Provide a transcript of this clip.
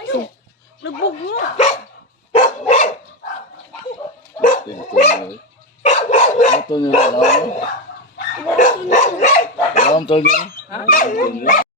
Ayun. Nagbugo. Ito nyo na lang. Alam to nyo. Ha? Alam to nyo.